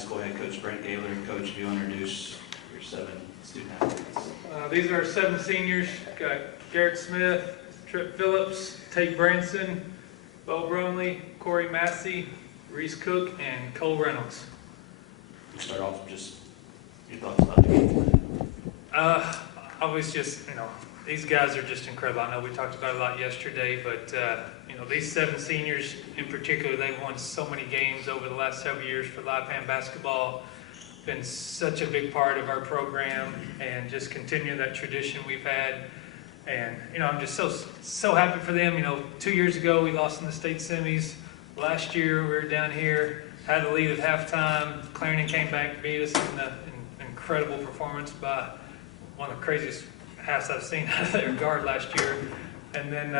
School head coach Brent Gaylor. Coach, if you introduce your 7 student athletes. These are our 7 seniors. Got Garrett Smith, Trip Phillips, Tate Branson, Bo Brumley, Corey Massey, Reese Cook, and Cole Reynolds. We'll start off with just your thoughts about the game. I was just, these guys are just incredible. I know we talked about it a lot yesterday, but these 7 seniors in particular, they've won so many games over the last several years for Lipan basketball. Been such a big part of our program and just continuing that tradition we've had. And I'm just so happy for them. 2 years ago we lost in the state semis. Last year we were down here, had the lead at halftime. Clarendon came back to beat us in an incredible performance by one of the craziest halves I've seen out of their guard last year. And then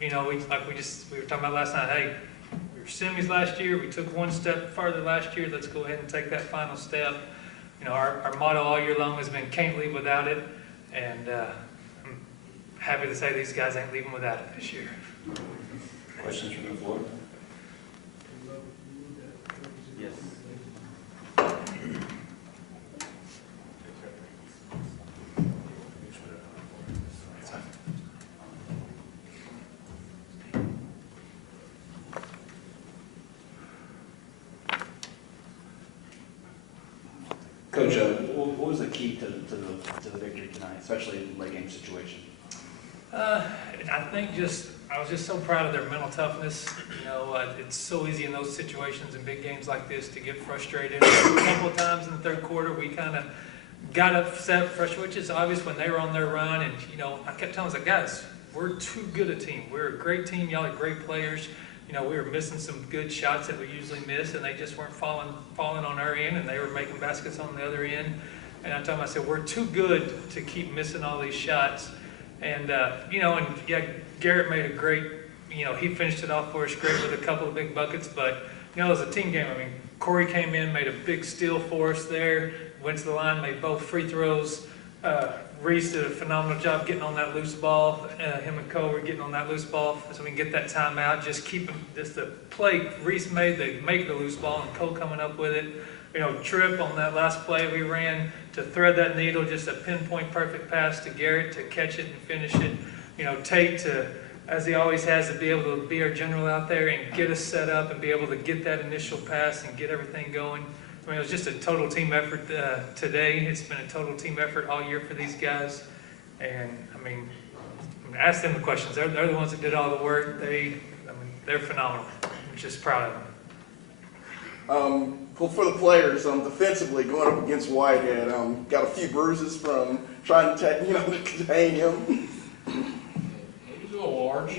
we were talking about last night. Hey, we were semis last year. We took one step further last year. Let's go ahead and take that final step. Our motto all year long has been "Can't leave without it," and I'm happy to say these guys ain't leaving without it this year. Questions from the floor? Yes. Coach, what was the key to the victory tonight, especially in late game situation? I think I was just so proud of their mental toughness. It's so easy in those situations in big games like this to get frustrated. A couple of times in the third quarter, we kind of got upset, frustrated, which is obvious when they were on their run. And I kept telling them, guys, we're too good a team. We're a great team. Y'all are great players. We were missing some good shots that we usually miss, and they just weren't falling on our end, and they were making baskets on the other end. And I told them, I said, we're too good to keep missing all these shots. And, Garrett made a great, he finished it off for us great with a couple of big buckets. But, it was a team game. Corey came in, made a big steal for us there, went to the line, made both free throws. Reese did a phenomenal job getting on that loose ball. Him and Cole were getting on that loose ball so we can get that timeout. Just the play Reese made, they make the loose ball, and Cole coming up with it. Trip on that last play we ran to thread that needle, just a pinpoint perfect pass to Garrett to catch it and finish it. Tate to, as he always has, to be able to be our general out there and get us set up and be able to get that initial pass and get everything going. It was just a total team effort today. It's been a total team effort all year for these guys. And, ask them the questions. They're the ones that did all the work. They're phenomenal. I'm just proud of them. For the players, defensively, going up against Whitehead, got a few bruises from trying to contain him. He's a little large.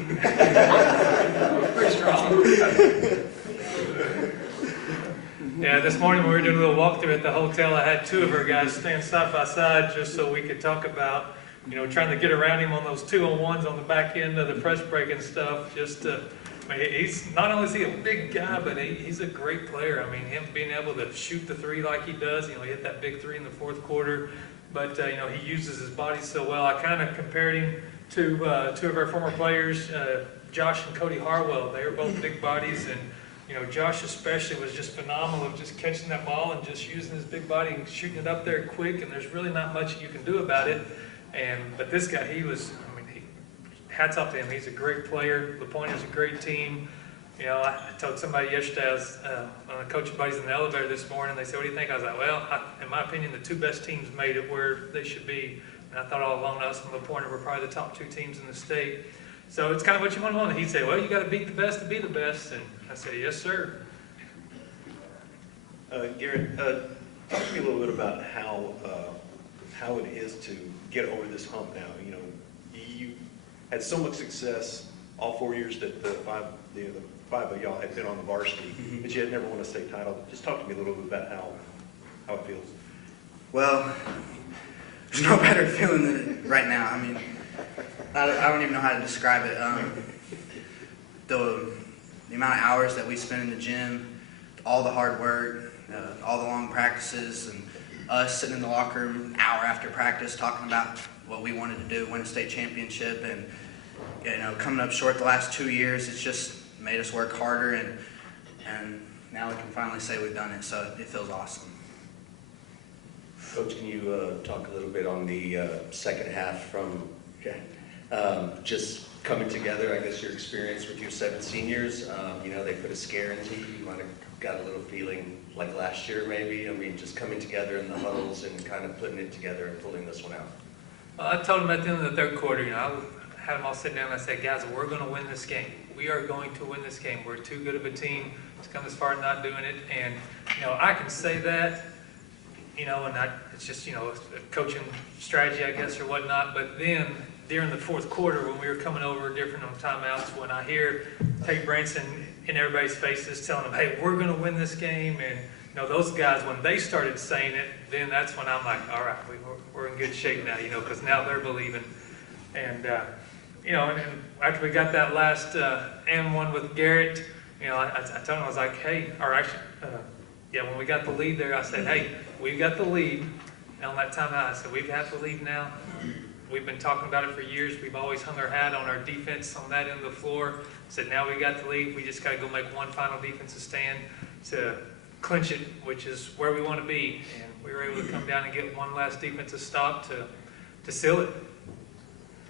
Pretty strong. Yeah, this morning when we were doing a little walkthrough at the hotel, I had 2 of our guys stand side by side just so we could talk about, trying to get around him on those 2-on-1s on the back end of the press break and stuff. He's not only is he a big guy, but he's a great player. Him being able to shoot the 3 like he does, he hit that big 3 in the fourth quarter, but he uses his body so well. I kind of compared him to 2 of our former players, Josh and Cody Harwell. They were both big bodies, and Josh especially was just phenomenal of just catching that ball and just using his big body and shooting it up there quick, and there's really not much you can do about it. But this guy, hats off to him. He's a great player. LaPoyner's a great team. I told somebody yesterday, I was on a coaching buddies in the elevator this morning, they said, what do you think? I was like, well, in my opinion, the 2 best teams made it where they should be. And I thought all along us and LaPoyner were probably the top 2 teams in the state. So it's kind of what you want to want. He'd say, well, you got to beat the best to be the best. And I said, yes, sir. Garrett, talk to me a little bit about how it is to get over this hump now. You had so much success all 4 years that the five of y'all had been on the varsity, but you had never won a state title. Just talk to me a little bit about how it feels. Well, there's no better feeling than it right now. I don't even know how to describe it. The amount of hours that we spend in the gym, all the hard work, all the long practices, and us sitting in the locker room an hour after practice talking about what we wanted to do, win a state championship, and coming up short the last 2 years, it's just made us work harder, and now we can finally say we've done it, so it feels awesome. Coach, can you talk a little bit on the second half from just coming together, I guess your experience with your 7 seniors, you know, they put a scare into you, you might have got a little feeling like last year maybe, I mean, just coming together in the huddles and kind of putting it together and pulling this one out. Well, I told them at the end of the third quarter, you know, I had them all sit down and I said, guys, we're going to win this game. We are going to win this game. We're too good of a team to come this far and not doing it. And, you know, I can say that, you know, and it's just, you know, a coaching strategy, I guess, or whatnot. But then during the fourth quarter, when we were coming over different on timeouts, when I hear Tate Branson in everybody's faces telling them, hey, we're going to win this game. And, you know, those guys, when they started saying it, then that's when I'm like, all right, we're in good shape now, you know, because now they're believing. And, you know, and after we got that last and one with Garrett, you know, I told him, I was like, hey, or actually, yeah, when we got the lead there, I said, hey, we've got the lead. And on that timeout, I said, we've got the lead now. We've been talking about it for years. We've always hung our hat on our defense on that end of the floor. I said, now we got the lead. We just got to go make one final defensive stand to clinch it, which is where we want to be. And we were able to come down and get one last defensive stop to seal it.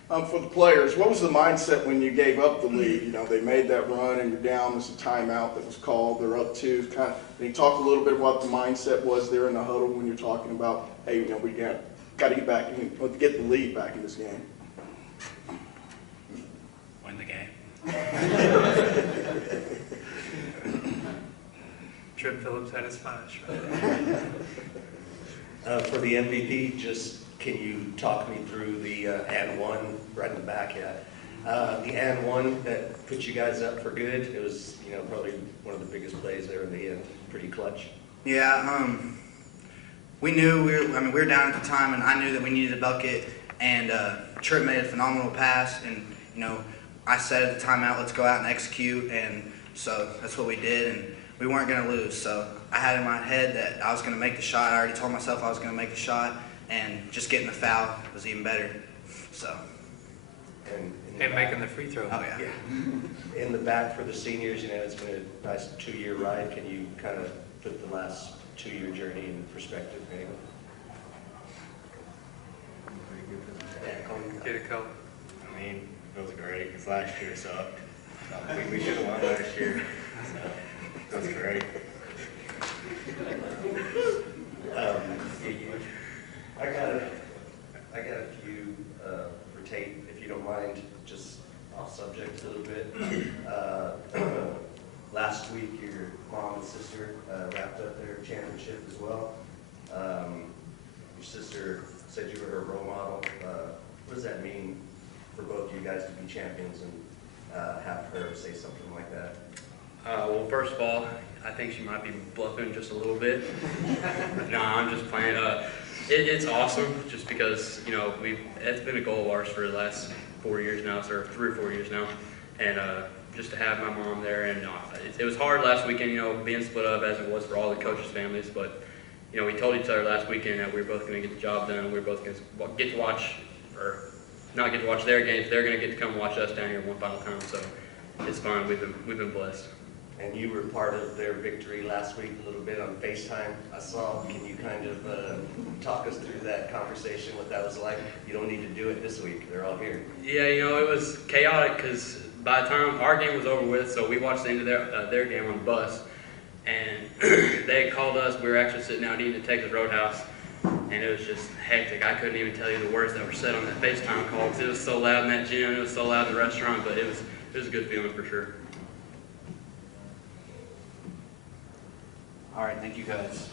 For the players, what was the mindset when you gave up the lead? You know, they made that run and you're down. There's a timeout that was called. They're up 2. Kind of, can you talk a little bit what the mindset was there in the huddle when you're talking about, hey, you know, we got to get back and get the lead back in this game? Win the game. Trip Phillips had his finest. For the MVP, just can you talk me through the and one right in the back? The and one that put you guys up for good. It was, you know, probably one of the biggest plays there in the end. Pretty clutch. Yeah, we knew we were down at the time, and I knew that we needed a bucket. And Trip made a phenomenal pass, and you know, I said at the timeout, let's go out and execute. And so that's what we did, and we weren't going to lose. So I had in my head that I was going to make the shot. I already told myself I was going to make the shot, and just getting the foul was even better. So. And making the free throw. Oh yeah. In the back for the seniors, you know, it's been a nice 2-year ride. Can you kind of put the last 2-year journey in perspective, maybe? Get a color. I mean, it was great because last year sucked. We should have won last year. So it was great. I got a few for Tate, if you don't mind, just off subject a little bit. Last week, your mom and sister wrapped up their championship as well. Your sister said you were her role model. What does that mean for both you guys to be champions and have her say something like that? Well, first of all, I think she might be bluffing just a little bit. No, I'm just playing. It's awesome just because, you know, it's been a goal of ours for the last 4 years now, or 3 or 4 years now. And just to have my mom there, and it was hard last weekend, you know, being split up as it was for all the coaches' families. But, you know, we told each other last weekend that we were both going to get the job done. We were both going to get to watch, or not get to watch their games. They're going to get to come watch us down here one final time. So it's fun. We've been blessed. And you were part of their victory last week a little bit on FaceTime, I saw. Can you kind of talk us through that conversation, what that was like? You don't need to do it this week. They're all here. Yeah, you know, it was chaotic because by the time our game was over with, so we watched the end of their game on the bus, and they had called us. We were actually sitting out eating at Texas Roadhouse, and it was just hectic. I couldn't even tell you the words that were said on that FaceTime call because it was so loud in that gym, it was so loud in the restaurant, but it was a good feeling for sure. All right, thank you guys.